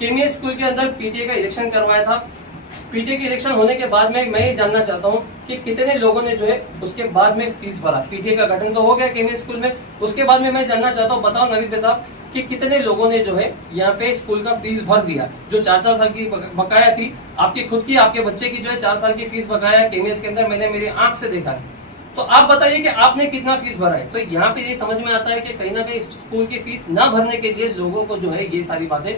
KMS school के अंदर PTA का इलेक्शन करवाया था। पीटीए के इलेक्शन होने के बाद में मैं ये जानना चाहता हूँ कि कितने लोगों ने जो है उसके बाद में फीस भरा। पीटीए का गठन तो हो गया केएमएस स्कूल में, उसके बाद में मैं जानना चाहता हूँ, बताओ नवीन बेताब कि कितने लोगों ने जो है यहाँ पे स्कूल का फीस भर दिया। जो 4 साल की बकाया थी, आपकी खुद की, आपके बच्चे की जो है 4 साल की फीस बकाया है केएमएस के अंदर, मैंने मेरी आंख से देखा है। तो आप बताइए कि आपने कितना फीस भरा है। तो यहाँ पे ये समझ में आता है कि कहीं ना कहीं स्कूल की फीस ना भरने के लिए लोगों को जो है ये सारी बातें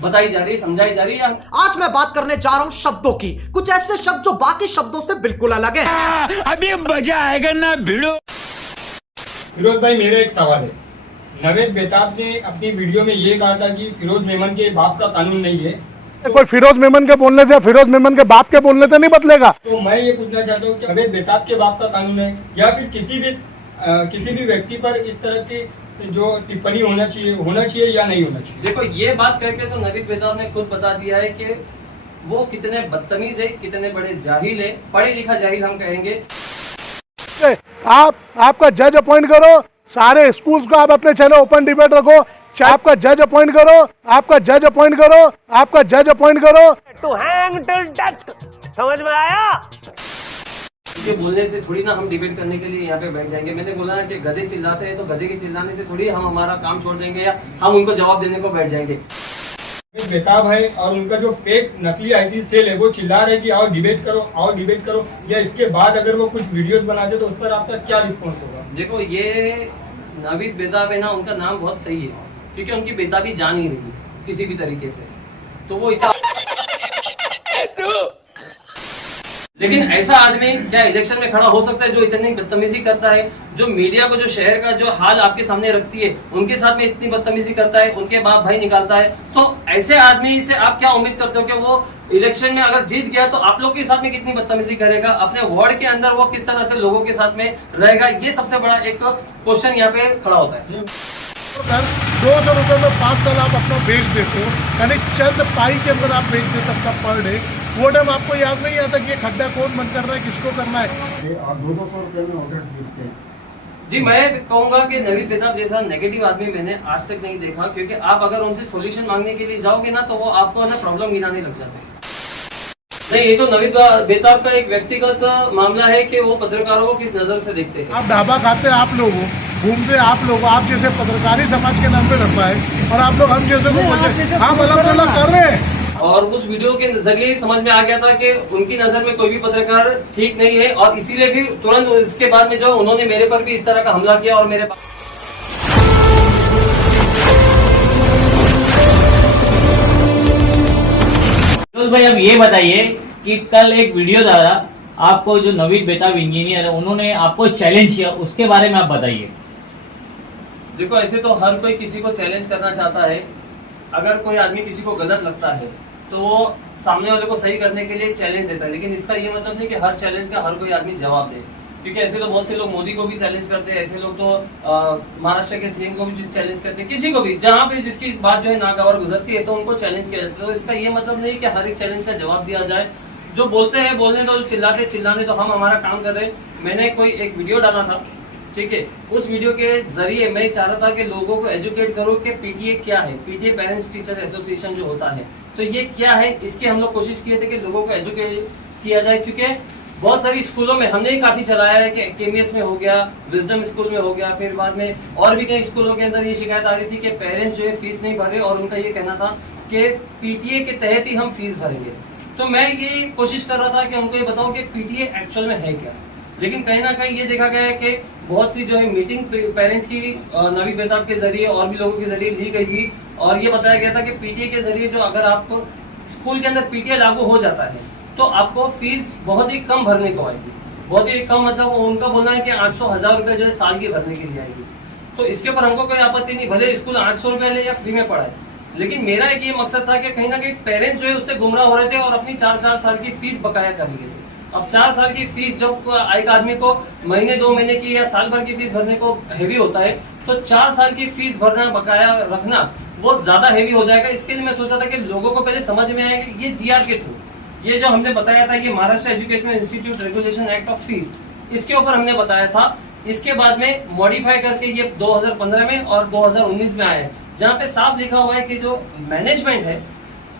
बताई जा रही है, समझाई जा रही है। आज मैं बात करने जा रहा हूँ शब्दों की, कुछ ऐसे शब्द जो बाकी शब्दों से बिल्कुल अलग है। अभी मजा आएगा ना भिड़ो। फिरोज भाई, मेरा एक सवाल है। नवेद बेताब ने अपनी वीडियो में ये कहा था कि फिरोज मेमन के बाप का कानून नहीं है। कोई फिरोज मेमन के बोलने से फिरोज मेमन के बाप के बोलने से नहीं बदलेगा। तो मैं ये पूछना चाहता हूँ कि नवेद बेताब के बाप का कानून है या फिर किसी भी व्यक्ति पर इस तरह की जो टिप्पणी होना चाहिए या नहीं होना चाहिए। देखो, ये बात करके तो नवीद बेताब ने खुद बता दिया है कि वो कितने बदतमीज है, कितने बड़े जाहिल है, पढ़े लिखा जाहिल हम कहेंगे। आपका जज अपॉइंट करो, सारे स्कूल्स को आप अपने चैनल ओपन डिबेट रखो, आपका जज अपॉइंट करो, आपका जज अपॉइंट करो, आपका जज अपॉइंट करो। टू हैंग टिल डेथ, समझ में आया? ये बोलने से थोड़ी ना हम डिबेट करने के लिए यहाँ पे बैठ जाएंगे। मैंने बोला ना कि गधे चिल्लाते हैं, तो गधे के चिल्लाने से थोड़ी हम हमारा काम छोड़ देंगे या हम उनको जवाब देने को बैठ जाएंगे। बेताब है और उनका जो फेक नकली आईटी सेल है वो चिल्ला रहे कि आओ डिबेट करो, या इसके बाद अगर वो कुछ वीडियोस बनाते तो उस पर आपका क्या रिस्पॉन्स होगा? देखो, ये नवीद बेताब है ना, उनका नाम बहुत सही है क्योंकि उनकी बेताबी जा नहीं रही किसी भी तरीके से, तो वो इतना लेकिन ऐसा आदमी क्या इलेक्शन में खड़ा हो सकता है जो इतनी बदतमीजी करता है, जो मीडिया को, जो शहर का जो हाल आपके सामने रखती है, उनके साथ में इतनी बदतमीजी करता है, उनके बाप भाई निकालता है। तो ऐसे आदमी से आप क्या उम्मीद करते हो कि वो इलेक्शन में अगर जीत गया तो आप लोग के साथ में कितनी बदतमीजी करेगा, अपने वार्ड के अंदर वो किस तरह से लोगों के साथ में रहेगा? ये सबसे बड़ा एक क्वेश्चन यहाँ पे खड़ा होता है। 200 रुपए में 5 साल आप अपना बेच देते हो, यानी चंद पाई के अंदर आप बेच देते सबका पर डे। वो टाइम आपको याद नहीं आता कि ये खड्डा कौन बंद कर रहा है, किसको करना है। 200 रुपए में ऑर्डर्स गिरते हैं। जी, मैं कहूंगा कि नवीद बेताब जैसा नेगेटिव आदमी मैंने आज तक नहीं देखा, क्योंकि आप अगर उनसे सॉल्यूशन मांगने के लिए जाओगे ना तो वो आपको ना प्रॉब्लम गिनाने लग जाते हैं। नहीं, ये तो नवीद बेताब का एक व्यक्तिगत मामला है कि वो पत्रकारों को किस नजर से देखते हैं। आप ढाबा खाते आप लोग हो, घूमते आप लोग, आप जैसे पत्रकारी समाज के नाम पे ढाबा है और आप लोग हम जैसे को बोलते हम अलग कर रहे हैं। और उस वीडियो के जरिए समझ में आ गया था कि उनकी नजर में कोई भी पत्रकार ठीक नहीं है, और इसीलिए फिर तुरंत इसके बाद में जो उन्होंने मेरे पर भी इस तरह का हमला किया। और मेरे भाई, अब ये बताइए कि कल एक वीडियो द्वारा आपको जो नवीद बेताब इंजीनियर है उन्होंने आपको चैलेंज किया, उसके बारे में आप बताइए। देखो, ऐसे तो हर कोई किसी को चैलेंज करना चाहता है। अगर कोई आदमी किसी को गलत लगता है तो वो सामने वाले को सही करने के लिए चैलेंज देता है, लेकिन इसका ये मतलब नहीं कि हर चैलेंज का हर कोई आदमी जवाब दे, क्योंकि ऐसे तो बहुत से लोग मोदी को भी चैलेंज करते हैं, ऐसे लोग तो महाराष्ट्र के सीएम को भी चैलेंज करते हैं, किसी को भी, जहाँ पे जिसकी बात जो है नागवार गुजरती है तो उनको चैलेंज किया जाता है। तो इसका ये मतलब नहीं कि हर एक चैलेंज का जवाब दिया जाए। जो बोलते हैं बोलने दो, चिल्लाने तो हम हमारा काम कर रहे हैं। मैंने कोई एक वीडियो डाला था, ठीक है, उस वीडियो के जरिए मैं चाह रहा था कि लोगों को एजुकेट करो कि पीटीए क्या है, पीटीए पेरेंट्स टीचर एसोसिएशन जो होता है, तो ये क्या है, इसकी हम लोग कोशिश किए थे कि लोगों को एजुकेट किया जाए। क्योंकि बहुत सारी स्कूलों में हमने ही काफी चलाया है कि केएमएस में हो गया, विजडम स्कूल में हो गया, फिर बाद में और भी कई स्कूलों के अंदर ये शिकायत आ रही थी कि पेरेंट्स जो है फीस नहीं भर रहे, और उनका ये कहना था कि पीटीए के तहत ही हम फीस भरेंगे। तो मैं ये कोशिश कर रहा था कि उनको ये बताऊं कि पीटीए एक्चुअल में है क्या। लेकिन कहीं ना कहीं ये देखा गया है कि बहुत सी जो है मीटिंग पेरेंट्स की नवीद बेताब के जरिए और भी लोगों के जरिए ली गई थी, और ये बताया गया था कि पीटीए के जरिए जो अगर आपको स्कूल के अंदर पीटीए लागू हो जाता है तो आपको फीस बहुत ही कम भरने को आएगी। बहुत ही कम मतलब उनका बोलना है कि 800-1000 रुपए जो है साल की भरने के लिए आएगी। तो इसके ऊपर हमको कोई आपत्ति नहीं, भले स्कूल 800 रुपए ले या फ्री में पढ़ाए, लेकिन मेरा एक ये मकसद था कि कहीं ना कहीं पेरेंट्स जो है उससे गुमराह हो रहे थे और अपनी 4-4 साल की फीस बकाया कर लिए थे। अब 4 साल की फीस जब एक आदमी को महीने 2 महीने की या साल भर की फीस भरने को हैवी होता है, तो 4 साल की फीस भरना, बकाया रखना बहुत ज्यादा हैवी हो जाएगा। इसके लिए मैं सोचा था कि लोगों को पहले समझ में आएगा ये जीआर के थ्रू, ये जो हमने बताया था, ये Maharashtra educational institute regulation act of fees, इसके ऊपर हमने बताया था। इसके बाद में मॉडिफाई करके ये 2015 में और 2019 में आया है, जहाँ पे साफ लिखा हुआ है कि जो मैनेजमेंट है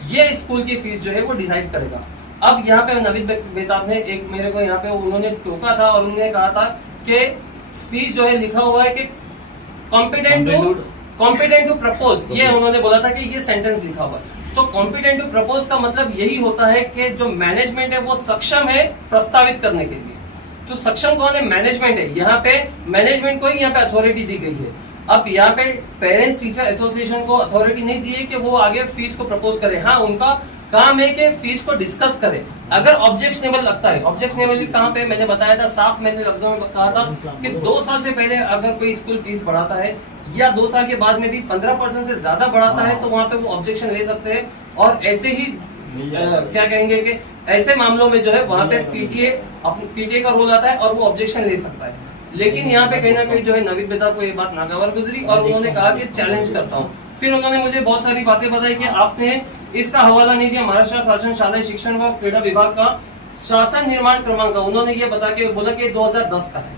ये स्कूल की फीस जो है वो डिसाइड करेगा। अब यहाँ पे नवीद बेताब ने एक मेरे को यहाँ पे उन्होंने टोका था और उन्होंने कहा था कि फीस जो है लिखा हुआ है कि कॉम्पिटेंट टू प्रपोज, ये उन्होंने बोला था कि ये सेंटेंस लिखा हुआ है। तो कॉम्पिटेंट टू प्रपोज का मतलब यही होता है कि जो मैनेजमेंट है वो सक्षम है प्रस्तावित करने के लिए। तो सक्षम कौन है? मैनेजमेंट है। यहाँ पे मैनेजमेंट को ही यहाँ पे अथॉरिटी दी गई है। अब यहाँ पे पेरेंट्स टीचर एसोसिएशन को अथॉरिटी नहीं दी है कि वो आगे फीस को प्रपोज करे। हाँ, उनका काम है कि फीस को डिस्कस करे। अगर ऑब्जेक्शनेबल लगता है, ऑब्जेक्शनेबल कहाँ पे मैंने बताया था, साफ मैंने लफ्जों में कहा था कि 2 साल से पहले अगर कोई स्कूल फीस बढ़ाता है या 2 साल के बाद में भी 15% से ज्यादा बढ़ाता है तो वहाँ पे वो ऑब्जेक्शन ले सकते हैं। और ऐसे ही क्या कहेंगे कि ऐसे मामलों में जो है वहाँ पे पीटीए का रोल आता है और वो ऑब्जेक्शन ले सकता है। लेकिन यहाँ पे कहीं ना कहीं जो है नवीद बेताब को ये बात नागवार गुजरी और उन्होंने कहा कि चैलेंज करता हूँ। फिर उन्होंने मुझे बहुत सारी बातें बताई कि आपने इसका हवाला नहीं दिया महाराष्ट्र शासन शालेय शिक्षण व क्रीड़ा विभाग का शासन निर्माण क्रमांक। उन्होंने ये बता के बोला कि 2010 का है।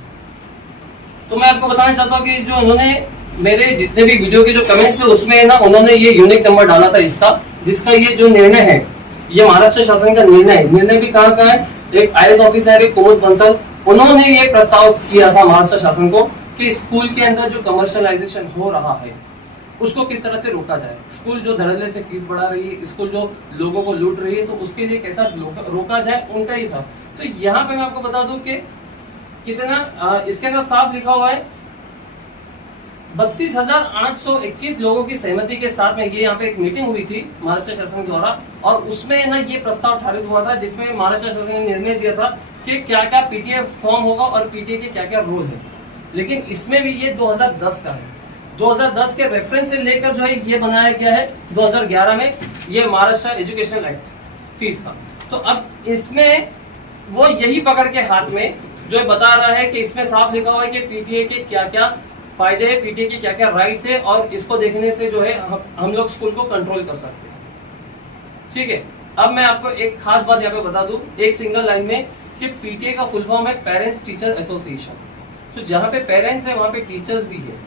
तो मैं आपको बताना चाहता हूँ कि जो उन्होंने मेरे जितने भी वीडियो के जो कमेंट्स थे उसमें ना उन्होंने ये यूनिक नंबर डाला था इसका, जिसका ये जो निर्णय है ये महाराष्ट्र शासन का निर्णय है। निर्णय भी कहाँ का है? एक IAS ऑफिसर है कुमुद बंसल, उन्होंने ये प्रस्ताव किया था महाराष्ट्र शासन को कि स्कूल के अंदर जो कमर्शियलाइजेशन हो रहा है उसको किस तरह से रोका जाए। स्कूल जो धड़ल्ले से फीस बढ़ा रही है, स्कूल जो लोगों को लूट रही है, तो उसके लिए कैसा रोका जाए, उनका ही था। तो यहाँ पे मैं आपको बता दूं कि कितना इसके अंदर साफ लिखा हुआ है 32,821 लोगों की सहमति के साथ में ये यहाँ पे एक मीटिंग हुई थी महाराष्ट्र शासन द्वारा और उसमें ना ये प्रस्ताव पारित हुआ था जिसमें महाराष्ट्र शासन ने निर्णय दिया था कि क्या क्या पीटीए फॉर्म होगा और पीटीए के क्या क्या रोल है। लेकिन इसमें भी ये 2010 का है। 2010 के रेफरेंस से लेकर जो है ये बनाया गया है 2011 में ये महाराष्ट्र एजुकेशनल एक्ट फीस का। तो अब इसमें वो यही पकड़ के हाथ में जो है बता रहा है कि इसमें साफ लिखा हुआ है कि पीटीए के क्या क्या फायदे है, पीटीए के क्या क्या राइट्स है और इसको देखने से जो है हम लोग स्कूल को कंट्रोल कर सकते हैं। ठीक है, अब मैं आपको एक खास बात यहाँ पे बता दूं एक सिंगल लाइन में कि पीटीए का फुल फॉर्म है पेरेंट्स टीचर एसोसिएशन। तो जहाँ पे पेरेंट्स है वहाँ पे टीचर्स भी है।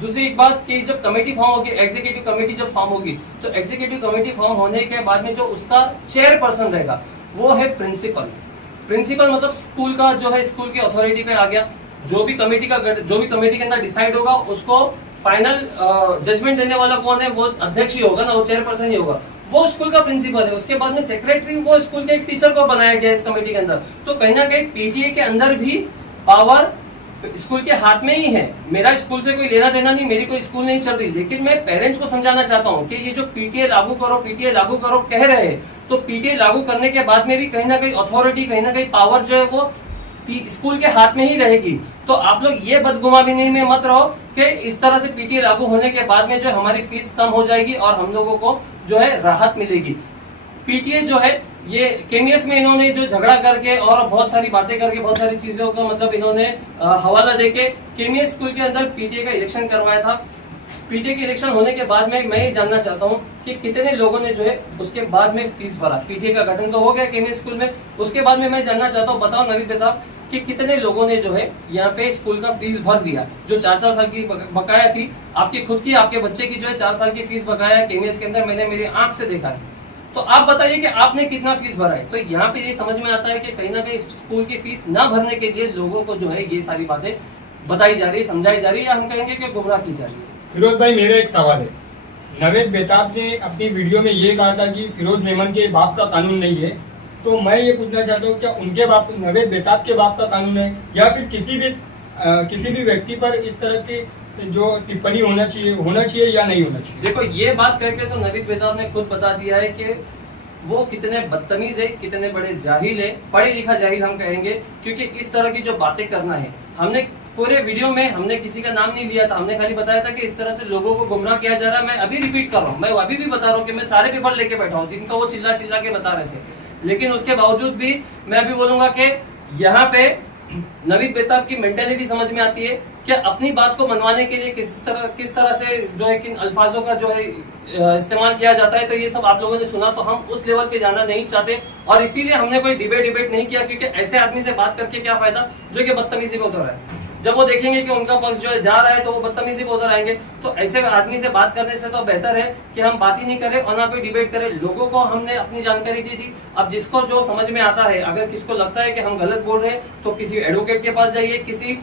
दूसरी एक बात कि जब कमेटी फॉर्म होगी, एग्जीक्यूटिव कमेटी जब फॉर्म होगी तो एग्जीक्यूटिव कमेटी फॉर्म होने के बाद में जो उसका चेयरपर्सन रहेगा वो है प्रिंसिपल। प्रिंसिपल मतलब स्कूल का जो है स्कूल की अथॉरिटी पे आ गया। जो भी कमेटी के अंदर डिसाइड होगा उसको फाइनल जजमेंट देने वाला कौन है? वो अध्यक्ष ही होगा ना, वो चेयरपर्सन ही होगा, वो स्कूल का प्रिंसिपल है। उसके बाद में सेक्रेटरी वो स्कूल के एक टीचर को बनाया गया इस कमेटी के अंदर। तो कहीं ना कहीं पीटीए के अंदर भी पावर स्कूल के हाथ में ही है। मेरा स्कूल से कोई लेना देना नहीं, मेरी कोई स्कूल नहीं चल रही, लेकिन मैं पेरेंट्स को समझाना चाहता हूँ कि ये जो पीटीए लागू करो कह रहे हैं, तो पीटीए लागू करने के बाद में भी कहीं ना कहीं अथॉरिटी, कहीं ना कहीं पावर जो है वो स्कूल के हाथ में ही रहेगी। तो आप लोग ये बदगुमानी में मत रहो कि इस तरह से पीटीए लागू होने के बाद में जो हमारी फीस कम हो जाएगी और हम लोगों को जो है राहत मिलेगी। पीटीए जो है ये केमीएस में इन्होंने जो झगड़ा करके और बहुत सारी बातें करके बहुत सारी चीजों का मतलब इन्होंने हवाला देके केमीएस स्कूल के अंदर पीटीए का इलेक्शन करवाया था। पीटीए के इलेक्शन होने के बाद में मैं ये जानना चाहता हूँ कि कितने लोगों ने जो है उसके बाद में फीस भरा। पीटीए का गठन तो हो गया केमीएस स्कूल में, उसके बाद में मैं जानना चाहता हूँ, बताओ नवीद बेताब कि कितने लोगों ने जो है यहाँ पे स्कूल का फीस भर दिया। जो 4 साल की बकाया थी आपकी खुद की, आपके बच्चे की जो है 4 साल की फीस बकाया केमीएस के अंदर मैंने मेरी आंख से देखा है। तो आप बताइए कि आपने कितना फीस भरा है। तो यहाँ पे ये समझ में आता है कि कहीं ना कहीं स्कूल की फीस ना भरने के लिए लोगों को जो है ये सारी बातें बताई जा रही है, समझाई जा रही है, या हम कहेंगे कि गुमराह की जा रही है। फिरोज भाई, मेरा एक सवाल है। नवीद बेताब ने अपनी वीडियो में ये कहा था कि फिरोज मेमन के बाप का कानून नहीं है, तो मैं ये पूछना चाहता हूँ क्या उनके बाप, नवीद बेताब के बाप का कानून है या फिर किसी भी व्यक्ति पर इस तरह की जो टिप्पणी होना चाहिए या नहीं होना चाहिए? देखो, ये बात करके तो नवीद बेताब ने खुद बता दिया है कि वो कितने बदतमीज है, कितने बड़े जाहिल है, पढ़े लिखा जाहिल हम कहेंगे, क्योंकि इस तरह की जो बातें करना है, हमने पूरे वीडियो में हमने किसी का नाम नहीं लिया था, हमने खाली बताया था कि इस तरह से लोगों को गुमराह किया जा रहा है। मैं अभी रिपीट कर रहा हूँ, मैं अभी भी बता रहा हूँ कि मैं सारे पेपर लेके बैठा हूँ जिनका वो चिल्ला के बता रहे थे, लेकिन उसके बावजूद भी मैं अभी बोलूंगा कि यहाँ पे नवीद बेताब की मेंटेलिटी समझ में आती है कि अपनी बात को मनवाने के लिए किस तरह से जो है किन अल्फाजों का जो है इस्तेमाल किया जाता है। तो ये सब आप लोगों ने सुना, तो हम उस लेवल पे जाना नहीं चाहते और इसीलिए हमने कोई डिबेट नहीं किया, क्योंकि ऐसे आदमी से बात करके क्या फायदा जो कि बदतमीजी पे उतर रहा है। जब वो देखेंगे कि उनका पक्ष जो है जा रहा है तो वो बदतमीजी बोलते रहेंगे। तो ऐसे आदमी से बात करने से तो बेहतर है कि हम बात ही नहीं करें और ना कोई डिबेट करें। लोगों को हमने अपनी जानकारी दी थी, अब जिसको जो समझ में आता है, अगर किसको लगता है कि हम गलत बोल रहे हैं तो किसी एडवोकेट के पास जाइए, किसी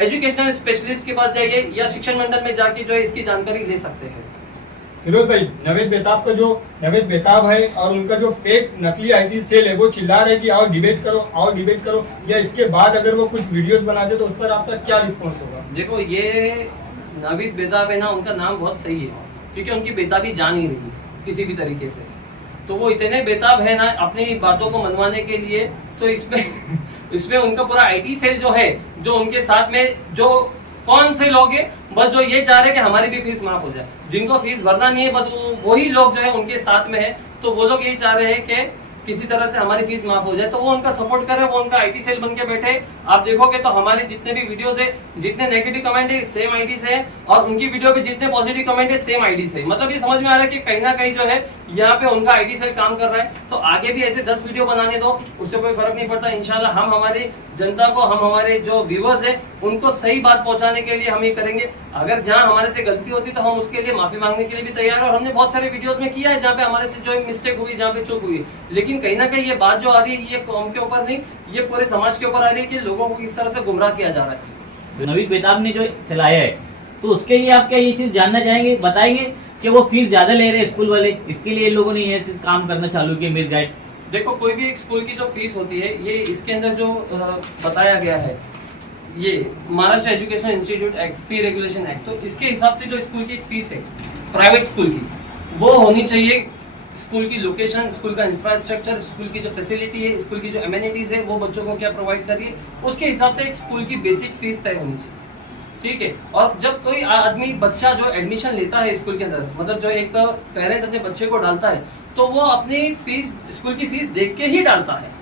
एजुकेशनल स्पेशलिस्ट के पास जाइए या शिक्षण मंडल में जाके जो है इसकी जानकारी ले सकते हैं। फिरोज भाई, नवेद बेताब का जो नवेद बेताब है और उनका जो फेक नकली आईटी सेल है वो चिल्ला रहे कि आओ डिबेट करो, या इसके बाद अगर वो कुछ वीडियोस बनाते तो उस पर आपका क्या रिस्पॉन्स होगा? देखो, ये नवीद बेताब है ना, उनका नाम बहुत सही है क्योंकि उनकी बेताबी जा नहीं रही है किसी भी तरीके से। तो वो इतने बेताब है ना अपनी बातों को मनवाने के लिए, तो इसमें उनका पूरा आईटी सेल जो है, जो उनके साथ में जो कौन से लोग हैं, बस जो ये चाह रहे हैं कि हमारी भी फीस माफ हो जाए, जिनको फीस भरना नहीं है बस वही लोग जो है उनके साथ में है। तो वो लोग यही चाह रहे हैं कि किसी तरह से हमारी फीस माफ हो जाए, तो वो उनका सपोर्ट करे, वो उनका आईटी सेल बन के बैठे। आप देखोगे तो हमारे जितने भी वीडियोस है, जितने नेगेटिव कमेंट है सेम आईडी से है, और उनकी वीडियो पे जितने पॉजिटिव कमेंट है सेम आईडी से। मतलब ये समझ में आ रहा है कि कहीं ना कहीं जो है यहाँ पे उनका आईटी सेल काम कर रहा है। तो आगे भी ऐसे 10 वीडियो बनाने दो, उससे कोई फर्क नहीं पड़ता। इंशाल्लाह हम हमारी जनता को, हम हमारे जो व्यूअर्स है उनको सही बात पहुंचाने के लिए हम ये करेंगे। अगर जहाँ हमारे से गलती होती तो हम उसके लिए माफी मांगने के लिए भी तैयार है, और हमने बहुत सारे वीडियोस में किया है जहाँ पे हमारे से जो है मिस्टेक हुई, जहाँ पे चूक हुई। लेकिन कहीं ना कहीं ये बात जो आ रही है ये कौम के ऊपर नहीं, ये पूरे समाज के ऊपर आ रही है कि लोगों को किस तरह से गुमराह किया जा रहा है। नवीद बेताब ने जो चलाया है, तो उसके लिए आप क्या ये चीज जानना चाहेंगे, बताएंगे कि वो फीस ज्यादा ले रहे हैं स्कूल वाले, इसके लिए लोगों ने ये काम करना चालू किया मिस गाइड? देखो, कोई भी एक स्कूल की जो फीस होती है, ये इसके अंदर जो बताया गया है, ये महाराष्ट्र एजुकेशन इंस्टीट्यूट एक्ट, फी रेगुलेशन एक्ट, तो इसके हिसाब से जो स्कूल की फीस है प्राइवेट स्कूल की, वो होनी चाहिए स्कूल की लोकेशन, स्कूल का इंफ्रास्ट्रक्चर, स्कूल की जो फैसिलिटी है, स्कूल की जो एमिनिटीज है, वो बच्चों को क्या प्रोवाइड कर रही है, उसके हिसाब से एक स्कूल की बेसिक फीस तय होनी चाहिए। ठीक है। और जब कोई आदमी, बच्चा जो एडमिशन लेता है स्कूल के अंदर, मतलब जो एक पेरेंट्स अपने बच्चे को डालता है, तो वो अपनी फीस, स्कूल की फीस देख के ही डालता है।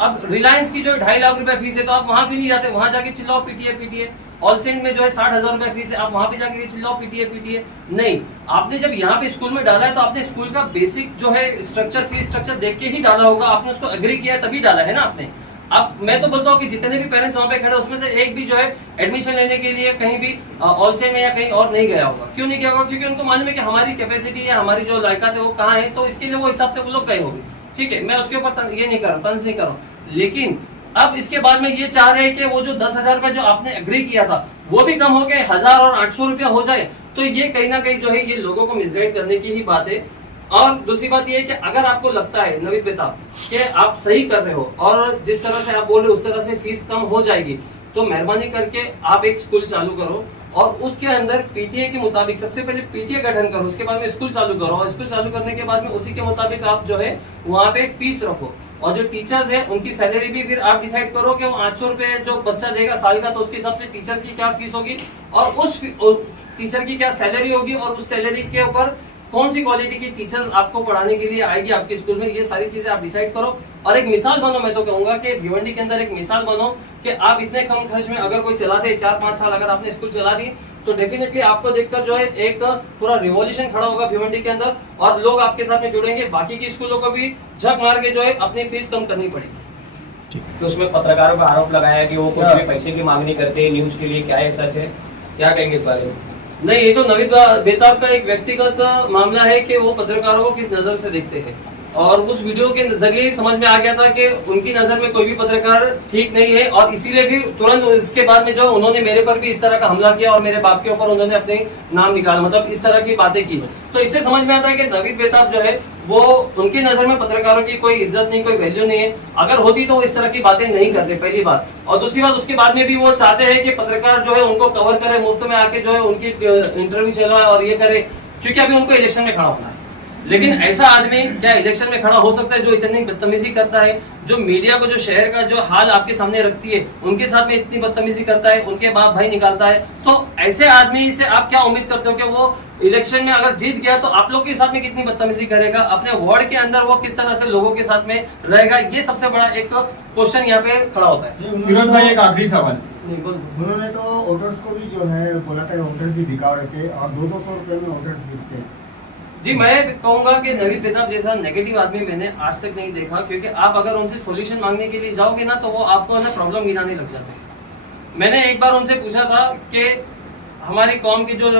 अब रिलायंस की जो 2.5 लाख रुपए फीस है, तो आप वहां क्यों नहीं जाते, वहां जाके चिल्लाओ पीटीए। ऑलसेन में जो है 60,000 रुपए फीस है, आप वहां पे जाके चिल्लाओ पीटीए। नहीं, आपने जब यहाँ पे स्कूल में डाला है तो आपने स्कूल का बेसिक जो है स्ट्रक्चर, फीस स्ट्रक्चर देख के ही डाला होगा, आपने उसको एग्री किया तभी डाला है ना आपने। अब मैं तो बोलता हूँ कि जितने भी पेरेंट्स वहाँ पे खड़े, उसमें से एक भी जो है एडमिशन लेने के लिए कहीं भी ऑलसेन में या कहीं और नहीं गया होगा। क्यों नहीं गया होगा? क्योंकि उनको मालूम है कि हमारी कैपेसिटी या हमारी जो लायकात है वो कहाँ है, तो इसके लिए वो हिसाब से वो लोग गए होंगे। ठीक है, मैं उसके ऊपर ये नहीं कर रहा, तंज नहीं कर रहा। लेकिन अब इसके बाद में ये चाह रहे हैं कि वो जो 10,000 रुपए जो आपने एग्री किया था वो भी कम हो गए, 1,000 और 800 रुपया हो जाए, तो ये कहीं ना कहीं जो है ये लोगों को मिसगाइड करने की ही बात है। और दूसरी बात ये है कि अगर आपको लगता है नवीद बेताब कि आप सही कर रहे हो और जिस तरह से आप बोल रहे हो उस तरह से फीस कम हो जाएगी, तो मेहरबानी करके आप एक स्कूल चालू करो और उसके अंदर पीटीए के मुताबिक, सबसे पहले पीटीए गठन करो, उसके बाद में स्कूल चालू करो, और स्कूल चालू करने के बाद में उसी के मुताबिक आप जो है वहाँ पे फीस रखो। और जो टीचर्स है उनकी सैलरी भी फिर आप डिसाइड करो कि वो 800 रुपए जो बच्चा देगा साल का, तो उसके हिसाब से टीचर की क्या फीस होगी और उस टीचर की क्या सैलरी होगी, और उस सैलरी के ऊपर कौन सी क्वालिटी की टीचर्स आपको पढ़ाने के लिए आएगी आपके स्कूल में, ये सारी चीजें आप डिसाइड करो और एक मिसाल बनो। मैं तो कहूंगा कि भिवंडी के अंदर एक मिसाल बनो कि आप इतने कम खर्च में अगर कोई चला दे, 4-5 साल अगर आपने स्कूल चला दी, तो डेफिनेटली आपको देखकर जो है एक पूरा रिवॉल्यूशन खड़ा होगा भिवंडी के अंदर और लोग आपके साथ में जुड़ेंगे। बाकी की स्कूलों को भी झक मार के जो है अपनी फीस कम करनी पड़ेगी। तो उसमें पत्रकारों का आरोप लगाया कि वो कुछ भी पैसे की मांग नहीं करते न्यूज के लिए, क्या है सच है, क्या कहेंगे इस बारे में? नहीं, ये तो नवीद बेताब का एक व्यक्तिगत मामला है कि वो पत्रकारों को किस नजर से देखते हैं, और उस वीडियो के जरिए समझ में आ गया था कि उनकी नजर में कोई भी पत्रकार ठीक नहीं है, और इसीलिए फिर तुरंत इसके बाद में जो उन्होंने मेरे पर भी इस तरह का हमला किया और मेरे बाप के ऊपर उन्होंने अपने नाम निकाला, मतलब इस तरह की बातें की। तो इससे समझ में आता है कि नवीद बेताब जो है वो, उनकी नजर में पत्रकारों की कोई इज्जत नहीं, कोई वैल्यू नहीं है। अगर होती तो वो इस तरह की बातें नहीं करते, पहली बात। और दूसरी बात, उसके बाद में भी वो चाहते हैं कि पत्रकार जो है उनको कवर करे, मुफ्त में आके जो है उनकी इंटरव्यू चलाए और ये करे, क्योंकि अभी उनको इलेक्शन में खड़ा होना है। लेकिन ऐसा आदमी क्या इलेक्शन में खड़ा हो सकता है जो इतनी बदतमीजी करता है, जो मीडिया को, जो शहर का जो हाल आपके सामने रखती है, उनके साथ में इतनी बदतमीजी करता है, उनके बाप भाई निकालता है? तो ऐसे आदमी से आप क्या उम्मीद करते हो कि वो इलेक्शन में अगर जीत गया तो आप लोग के साथ में कितनी बदतमीजी करेगा, अपने वार्ड के अंदर वो किस तरह से लोगों के साथ में रहेगा? ये सबसे बड़ा एक क्वेश्चन यहाँ पे खड़ा होता है। फिरोज भाई, एक आखिरी सवाल। उन्होंने तो वोटर्स को भी जो है बोला था वोटर्स ही बिकाऊ रहते और 200 रुपए में वोटर्स बिकते हैं। जी, मैं कहूंगा कि नवीद बेताब जैसा नेगेटिव आदमी मैंने आज तक नहीं देखा, क्योंकि आप अगर उनसे सॉल्यूशन मांगने के लिए जाओगे ना तो वो आपको ना प्रॉब्लम गिनाने लग जाते हैं। मैंने एक बार उनसे पूछा था कि हमारी कौम के जो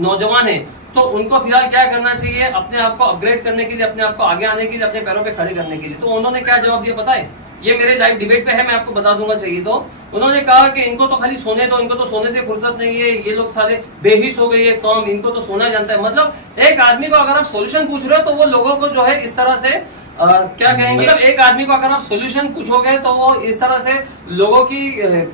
नौजवान है तो उनको फिलहाल क्या करना चाहिए अपने आप को अपग्रेड करने के लिए, अपने आप को आगे आने के लिए, अपने पैरों पे खड़े करने के लिए। तो उन्होंने क्या जवाब दिया पता है? ये मेरे लाइव डिबेट पे है, मैं आपको बता दूंगा चाहिए तो। उन्होंने कहा कि इनको तो खाली सोने दो, इनको तो सोने से फुर्सत नहीं है, ये लोग सारे बेहिश हो गई है कौम, इनको तो सोना जानता है। मतलब एक आदमी को अगर आप सोल्यूशन पूछ रहे हो तो वो लोगों को जो है इस तरह से क्या कहेंगे, मतलब एक आदमी को अगर आप सोल्यूशन पूछोगे तो वो इस तरह से लोगों की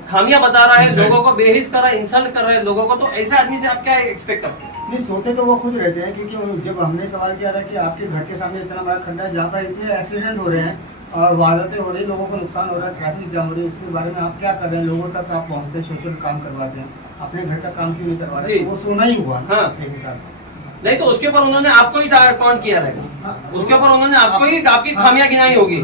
खामियां बता रहा है, लोगों को बेहिश कर रहा है, इंसल्ट कर रहा है लोगों को। तो ऐसे आदमी से आप क्या एक्सपेक्ट करते हैं? नहीं, सोते तो वो खुद रहते हैं, क्योंकि जब हमने सवाल किया था कि आपके घर के सामने इतना बड़ा खड्डा है जहाँ पर इतने एक्सीडेंट हो रहे हैं और वारदातें हो रही, लोगों को नुकसान हो रहा है, ट्रैफिक जाम हो रही है, इसके बारे में आप क्या कर रहे हैं? लोगों तक आप पहुँचते हैं, सोशल काम करवाते हैं, अपने घर का काम क्यों नहीं करवा रहे? तो वो सोना ही हुआ हाँ। एक हिसाब से। नहीं तो उसके ऊपर उन्होंने आपको ही टॉन्ट किया रहेगा, उसके ऊपर उन्होंने आपको ही आपकी खामियां गिनाई होगी।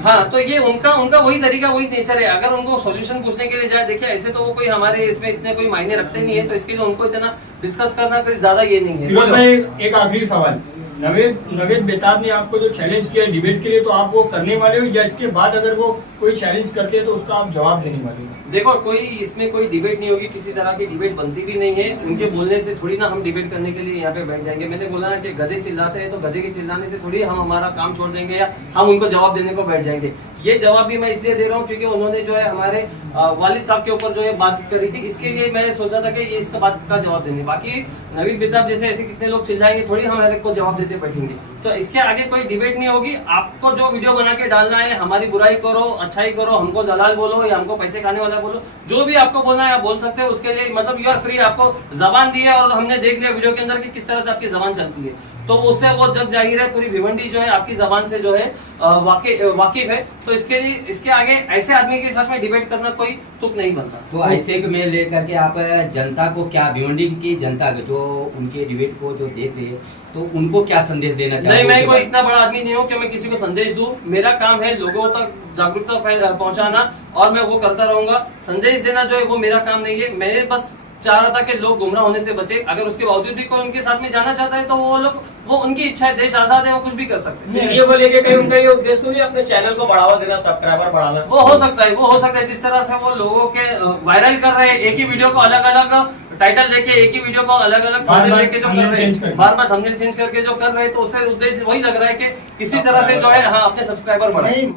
हाँ, तो ये उनका वही तरीका, वही नेचर है। अगर उनको सॉल्यूशन पूछने के लिए जाए, देखिए ऐसे तो वो कोई हमारे इसमें इतने कोई मायने रखते नहीं है, तो इसके लिए उनको इतना डिस्कस करना कोई ज्यादा ये नहीं है। फिरोज भाई, एक आखिरी सवाल, नवेद बेताब ने आपको जो चैलेंज किया डिबेट के लिए, तो आप वो करने वाले हो या इसके बाद अगर वो कोई चैलेंज करते हैं तो उसका आप जवाब देने वाले हो? देखो, कोई इसमें कोई डिबेट नहीं होगी, किसी तरह की डिबेट बनती भी नहीं है। उनके बोलने से थोड़ी ना हम डिबेट करने के लिए यहाँ पे बैठ जाएंगे। मैंने बोला ना कि गधे चिल्लाते हैं तो गधे के चिल्लाने से थोड़ी हम हमारा काम छोड़ देंगे या हम उनको जवाब देने को बैठ जाएंगे। ये जवाब भी मैं इसलिए दे रहा हूँ क्योंकि उन्होंने जो है हमारे वालिद साहब के ऊपर जो है बात करी थी, इसके लिए मैं सोचा था कि ये इसका बात का जवाब देंगे। बाकी नवीद बेताब जैसे ऐसे कितने लोग चिल्लाएंगे, थोड़ी हम हर एक को जवाब देते बैठेंगे। तो इसके आगे कोई डिबेट नहीं होगी। आपको जो वीडियो बना के डालना है, हमारी बुराई करो, अच्छाई करो, हमको दलाल बोलो या हमको पैसे खाने वाला बोलो, जो भी आपको बोलना है आप बोल सकते हो। उसके लिए मतलब यू आर फ्री, आपको जबान दी है और हमने देख लिया वीडियो के अंदर कि किस तरह से आपकी जबान चलती है, तो उससे वो जग जाहिर है पूरी भिवंडी जो है आपकी जबान से जो है वाकिफ है। तो इसके लिए इसके आगे ऐसे आदमी के साथ में डिबेट करना कोई तुक नहीं बनता। तो ऐसे में लेकर के आप जनता को क्या, भिवंडी की जनता को जो उनके डिबेट को जो देख रही है, तो उनको क्या संदेश देना चाहिए? नहीं, मैं कोई इतना बड़ा आदमी नहीं हूँ कि मैं किसी को संदेश दूं। मेरा काम है लोगों तक जागरूकता पहुंचाना और मैं वो करता रहूंगा। संदेश देना जो है वो मेरा काम नहीं है। मैंने बस चाह रहा था कि लोग गुमराह होने से बचे। अगर उसके बावजूद भी कोई उनके साथ में जाना चाहता है तो वो उनकी इच्छा है, देश आजाद है, वो कुछ भी कर सकते हैं। वीडियो को लेके कहीं उनका ये उद्देश्य तो नहीं अपने चैनल को बढ़ावा देना, सब्सक्राइबर बढ़ाना? वो हो सकता है, जिस तरह से वो लोगों के वायरल कर रहे हैं, एक ही वीडियो को अलग अलग टाइटल लेके, एक ही वीडियो को अलग अलग थंबनेल लेके जो कर रहे हैं, बार बार थंबनेल चेंज करके जो कर रहे हैं, तो उससे उद्देश्य वही लग रहा है कि किसी तरह से जो है हाँ अपने सब्सक्राइबर बढ़ाए।